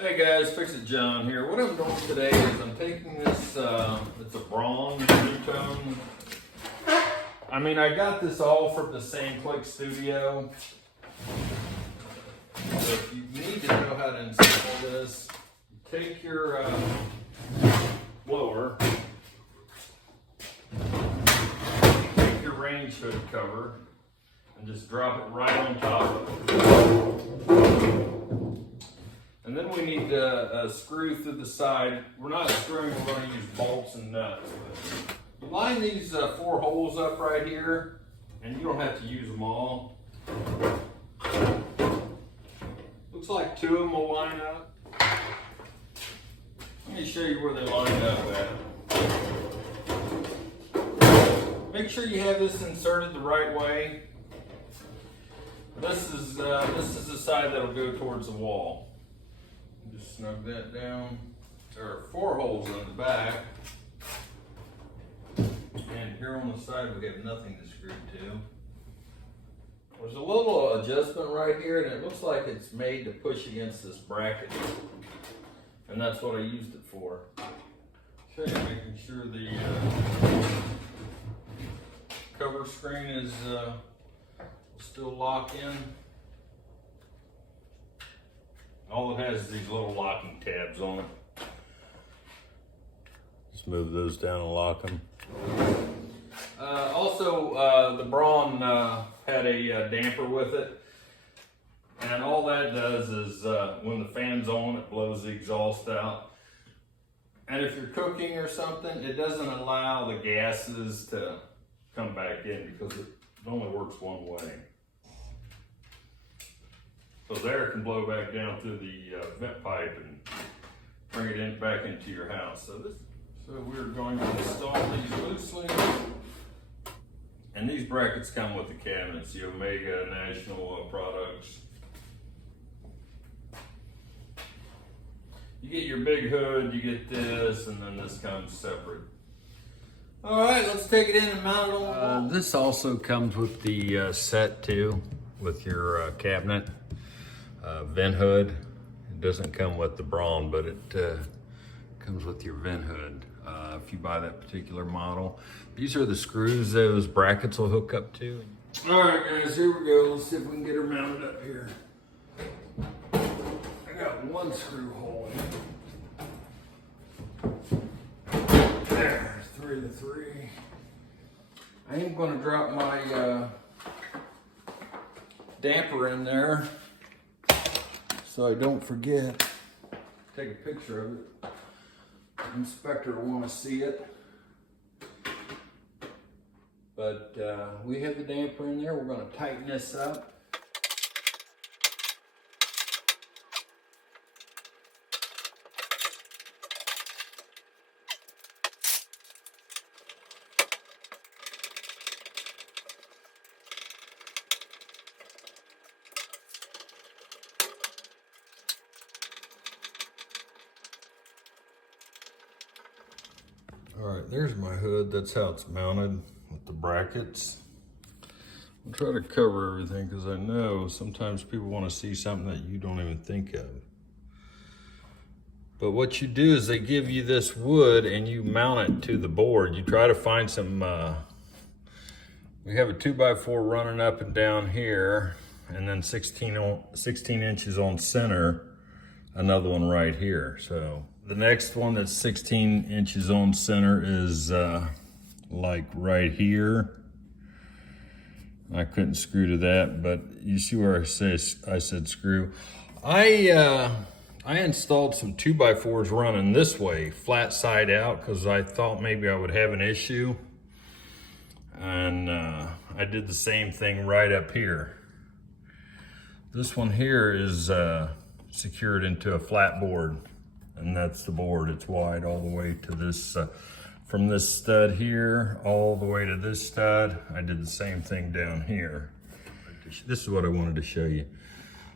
Hey guys, Fix It John here. What I'm doing today is I'm taking this, it's a Broan-NuTone. I mean, I got this all from the same Cliq Studio. So if you need to know how to install this, take your blower, take your range hood cover, and just drop it right on top of it. And then we need to screw through the side. We're not screwing, we're going to use bolts and nuts. But you line these 4 holes up right here, and you don't have to use them all. Looks like 2 of them will line up. Let me show you where they line up at. Make sure you have this inserted the right way. This is the side that'll go towards the wall. Just snug that down. There are 4 holes in the back. And here on the side we have nothing to screw to. There's a little adjustment right here, and it looks like it's made to push against this bracket. And that's what I used it for. Okay, making sure the cover screen is still locked in. All it has is these little locking tabs on it. Just move those down and lock them. Also, the Broan had a damper with it. And all that does is when the fan's on, it blows the exhaust out. And if you're cooking or something, it doesn't allow the gases to come back in because it only works one way. So the air can blow back down through the vent pipe and bring it back into your house. So we're going to install these loosely. And these brackets come with the cabinets, the Omega National products. You get your big hood, you get this, and then this comes separate. All right, let's take it in and mount it on the wall. This also comes with the set too, with your cabinet. Vent hood. It doesn't come with the Broan, but it comes with your vent hood if you buy that particular model. These are the screws those brackets will hook up to. All right, guys, here we go. Let's see if we can get her mounted up here. I got 1 screw hole in. There's 3 of the 3. I am going to drop my damper in there, so I don't forget. Take a picture of it. The inspector will want to see it. But we have the damper in there. We're going to tighten this up. All right, there's my hood. That's how it's mounted with the brackets. I'll try to cover everything because I know sometimes people want to see something that you don't even think of. But what you do is they give you this wood and you mount it to the board. You try to find some, we have a 2x4 running up and down here, and then 16 inches on center, another one right here. So the next one that's 16 inches on center is like right here. I couldn't screw to that, but you see where I said screw. I installed some 2x4s running this way, flat side out, because I thought maybe I would have an issue. And I did the same thing right up here. This one here is secured into a flat board. And that's the board. It's wide all the way to this, from this stud here, all the way to this stud. I did the same thing down here. This is what I wanted to show you.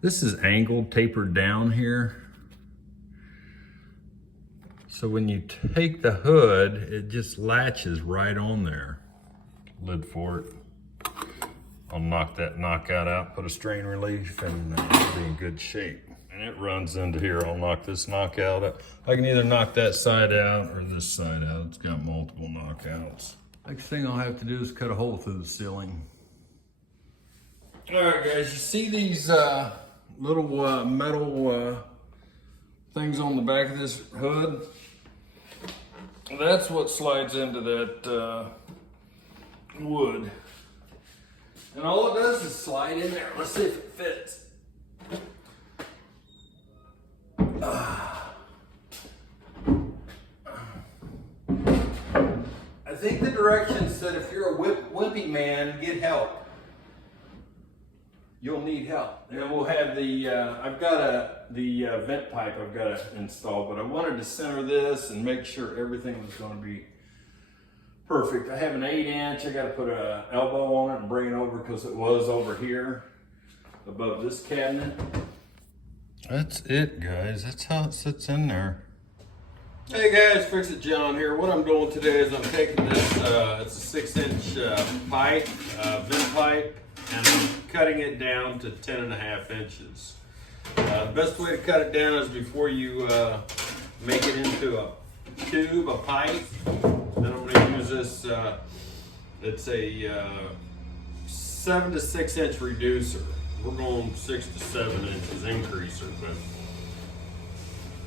This is angled, tapered down here. So when you take the hood, it just latches right on there. Lid for it. I'll knock that knockout out, put a strain relief, and it'll be in good shape. And it runs into here. I'll knock this knockout out. I can either knock that side out or this side out. It's got multiple knockouts. Next thing I'll have to do is cut a hole through the ceiling. All right, guys, you see these little metal things on the back of this hood? That's what slides into that wood. And all it does is slide in there. Let's see if it fits. I think the directions said if you're a wimpy man, get help. You'll need help. And we'll have the, I've got the vent pipe I've got to install, but I wanted to center this and make sure everything was going to be perfect. I have an 8-inch. I got to put an elbow on it and bring it over because it was over here above this cabinet. That's it, guys. That's how it sits in there. Hey guys, Fix It John here. What I'm doing today is I'm taking this, it's a 6-inch pipe, vent pipe, and I'm cutting it down to 10.5 inches. The best way to cut it down is before you make it into a tube, a pipe. Then I'm going to use this, it's a 7 to 6 inch reducer. We're going 6 to 7 inches increaser, but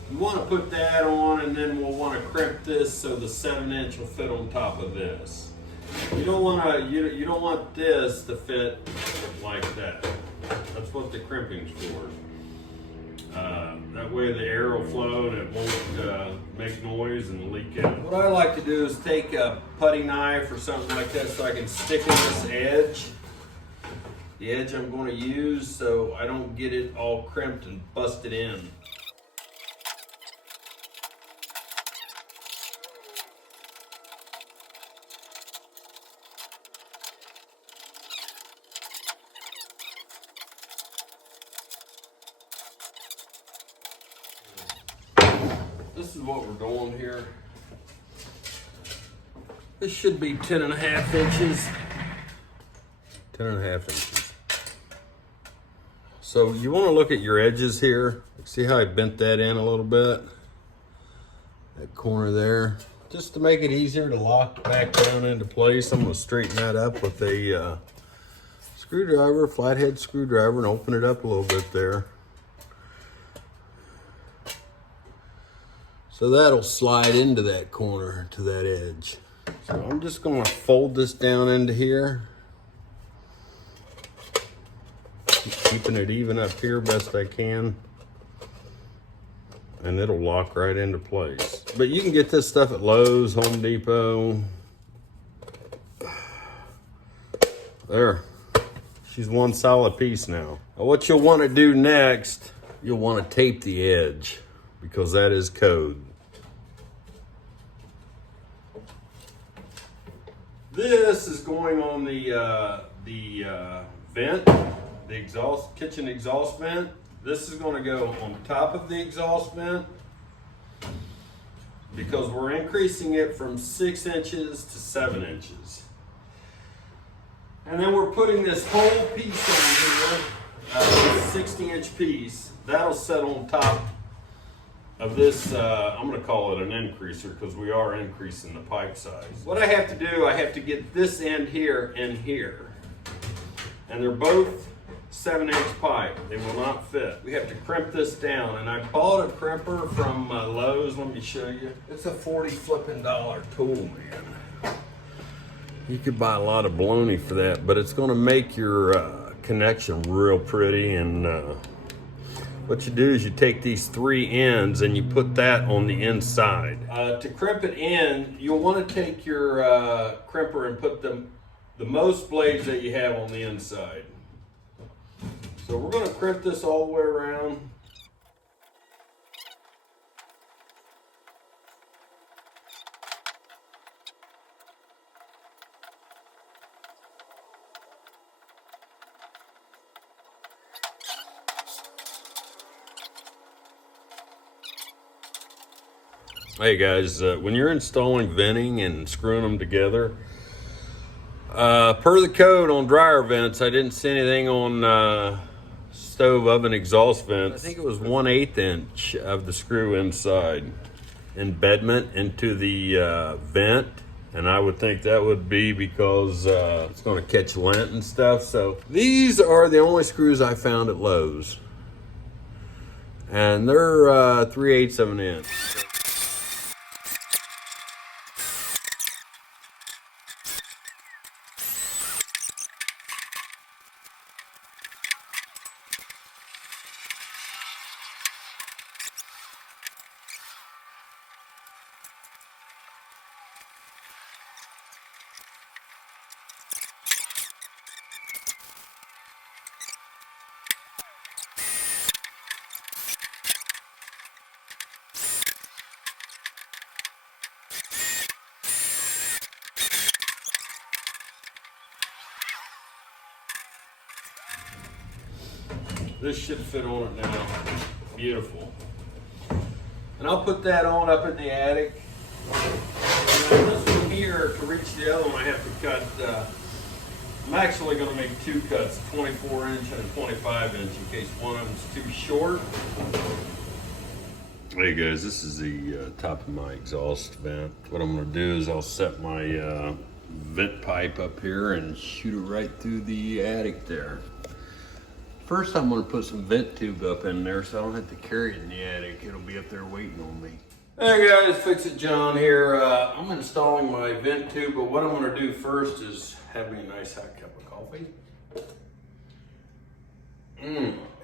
you want to put that on, and then we'll want to crimp this so the 7-inch will fit on top of this. You don't want to. You don't want this to fit like that. That's what the crimping's for. That way the air will flow and it won't make noise and leak out. What I like to do is take a putty knife or something like that so I can stick in this edge. The edge I'm going to use so I don't get it all crimped and busted in. This is what we're doing here. This should be 10.5 inches. 10.5 inches. So you want to look at your edges here. See how I bent that in a little bit? That corner there. Just to make it easier to lock back down into place, I'm going to straighten that up with a screwdriver, flathead screwdriver, and open it up a little bit there. So that'll slide into that corner to that edge. So I'm just going to fold this down into here. Keeping it even up here best I can. And it'll lock right into place. But you can get this stuff at Lowe's, Home Depot. There. She's one solid piece now. Now what you'll want to do next, you'll want to tape the edge because that is code. This is going on the vent, the kitchen exhaust vent. This is going to go on top of the exhaust vent because we're increasing it from 6 inches to 7 inches. And then we're putting this whole piece on here, 60-inch piece. That'll set on top of this, I'm going to call it an increaser because we are increasing the pipe size. What I have to do, I have to get this end here and here. And they're both 7-inch pipe. They will not fit. We have to crimp this down. And I bought a crimper from Lowe's. Let me show you. It's a $40 flipping tool, man. You could buy a lot of baloney for that, but it's going to make your connection real pretty. And what you do is you take these 3 ends and you put that on the inside. To crimp it in, you'll want to take your crimper and put the most blades that you have on the inside. So we're going to crimp this all the way around. Hey guys, when you're installing venting and screwing them together, per the code on dryer vents, I didn't see anything on stove oven exhaust vent. I think it was 1/8 inch of the screw inside embedment into the vent. And I would think that would be because it's going to catch lint and stuff. So these are the only screws I found at Lowe's. And they're 3/8 of an inch. This should fit on it now. Beautiful. And I'll put that on up in the attic. And then this one here, to reach the other one, I have to cut. I'm actually going to make two cuts, a 24 inch and a 25 inch in case one of them's too short. Hey guys, this is the top of my exhaust vent. What I'm going to do is I'll set my vent pipe up here and shoot it right through the attic there. First, I'm going to put some vent tube up in there so I don't have to carry it in the attic. It'll be up there waiting on me. Hey guys, Fix It John here. I'm installing my vent tube, but what I'm going to do first is have me a nice hot cup of coffee.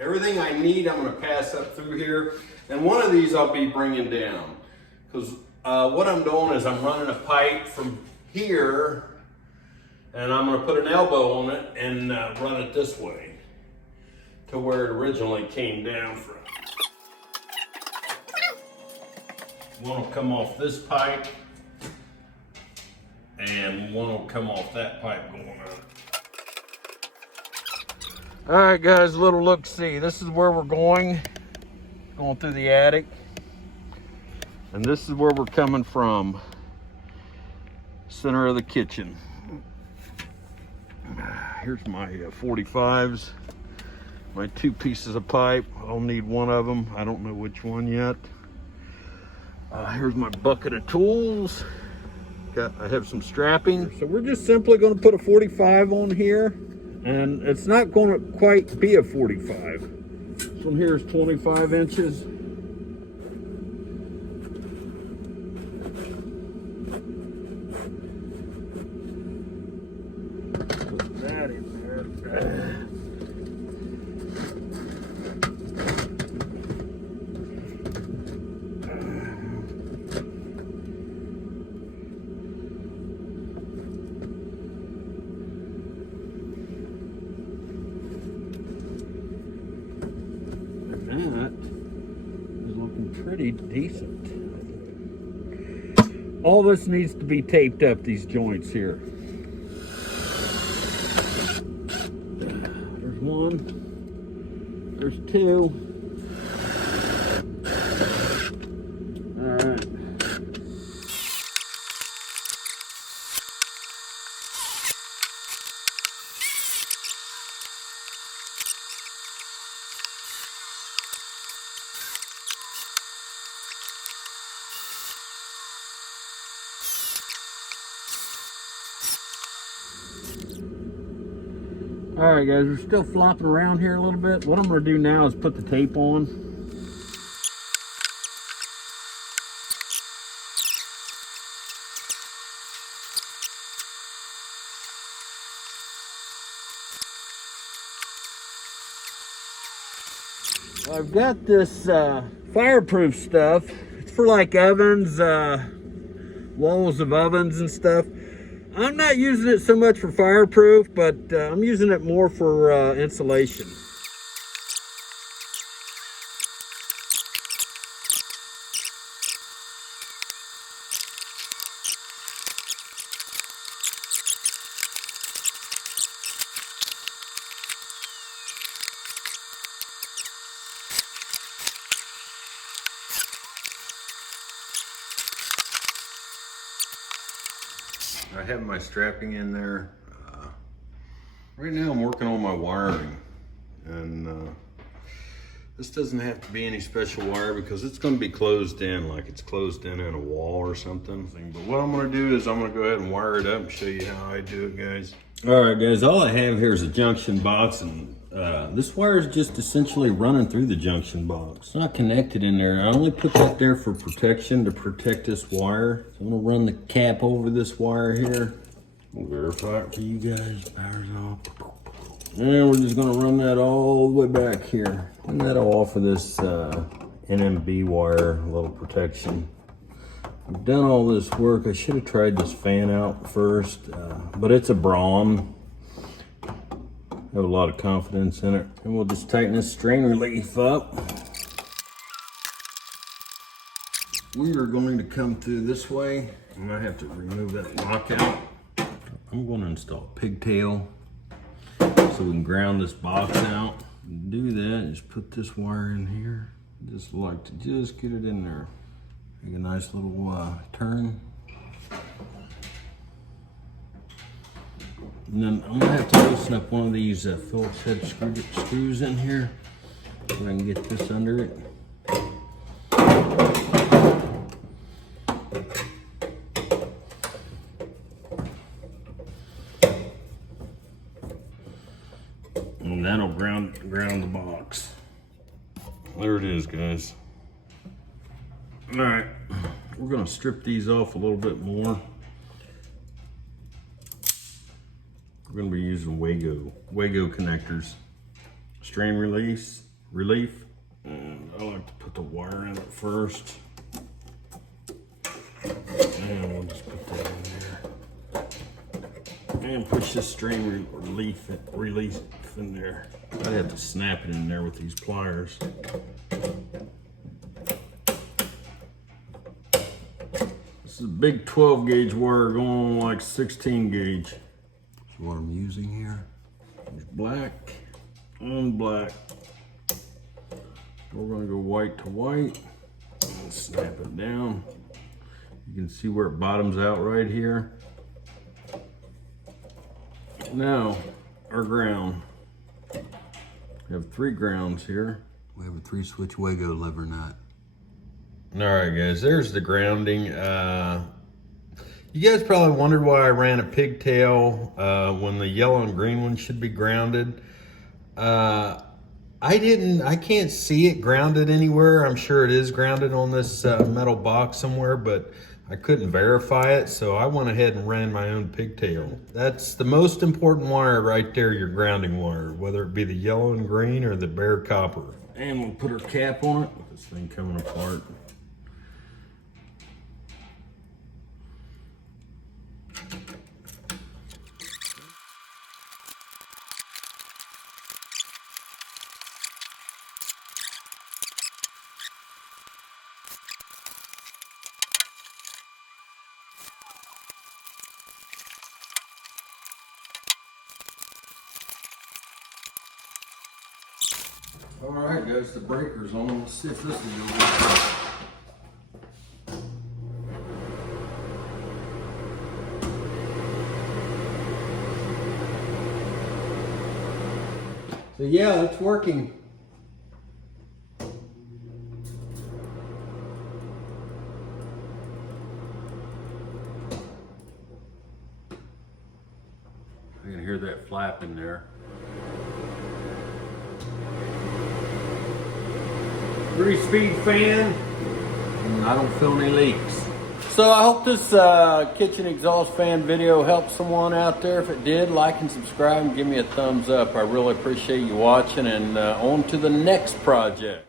Everything I need, I'm going to pass up through here. And one of these I'll be bringing down. Because what I'm doing is I'm running a pipe from here, and I'm going to put an elbow on it and run it this way to where it originally came down from. One will come off this pipe, and one will come off that pipe going up. All right, guys, a little look-see. This is where we're going through the attic. And this is where we're coming from, center of the kitchen. Here's my 45s. My two pieces of pipe. I'll need one of them. I don't know which one yet. Here's my bucket of tools. I have some strapping. So we're just simply going to put a 45 on here, and it's not going to quite be a 45. This one here is 25 inches. Put that in there. That is looking pretty decent. All this needs to be taped up, these joints here. There's one. There's two. All right. All right, guys, we're still flopping around here a little bit. What I'm going to do now is put the tape on. I've got this fireproof stuff. It's for like ovens, walls of ovens and stuff. I'm not using it so much for fireproof, but I'm using it more for insulation. I have my strapping in there. Right now I'm working on my wiring. And this doesn't have to be any special wire because it's going to be closed in like it's closed in a wall or something. But what I'm going to do is I'm going to go ahead and wire it up and show you how I do it, guys. All right, guys, all I have here is a junction box, and this wire is just essentially running through the junction box. It's not connected in there. I only put that there for protection, to protect this wire. So I'm going to run the cap over this wire here. I'll verify it for you guys. Power's off. And we're just going to run that all the way back here. And that'll offer this NMB wire a little protection. I've done all this work. I should have tried this fan out first, but it's a Broan. I have a lot of confidence in it. And we'll just tighten this strain relief up. We are going to come through this way. I might have to remove that lockout. I'm going to install Pigtail so we can ground this box out. To do that, just put this wire in here. Just like to just get it in there. Make a nice little turn. And then I'm gonna have to loosen up one of these Phillips head screws in here so I can get this under it. And that'll ground the box. There it is, guys. All right, we're gonna strip these off a little bit more. We're gonna be using Wago connectors. Strain relief, and I like to put the wire in it first. And we'll just put that in there. And push this strain relief in there. I'd have to snap it in there with these pliers. This is a big 12 gauge wire going on like 16 gauge. So what I'm using here is black and black. We're gonna go white to white and snap it down. You can see where it bottoms out right here. Now, our ground. We have 3 grounds here. We have a 3-switch Wago lever nut. All right, guys, there's the grounding. You guys probably wondered why I ran a Pigtail when the yellow and green one should be grounded. I can't see it grounded anywhere. I'm sure it is grounded on this metal box somewhere, but I couldn't verify it, so I went ahead and ran my own Pigtail. That's the most important wire right there, your grounding wire, whether it be the yellow and green or the bare copper. And we'll put our cap on it with this thing coming apart. All right, guys, the breaker's on. Let's see if this is going to work. So yeah, it's working. I can hear that flapping there. 3-speed fan, and I don't feel any leaks. So I hope this kitchen exhaust fan video helped someone out there. If it did, like and subscribe and give me a thumbs up. I really appreciate you watching, and on to the next project.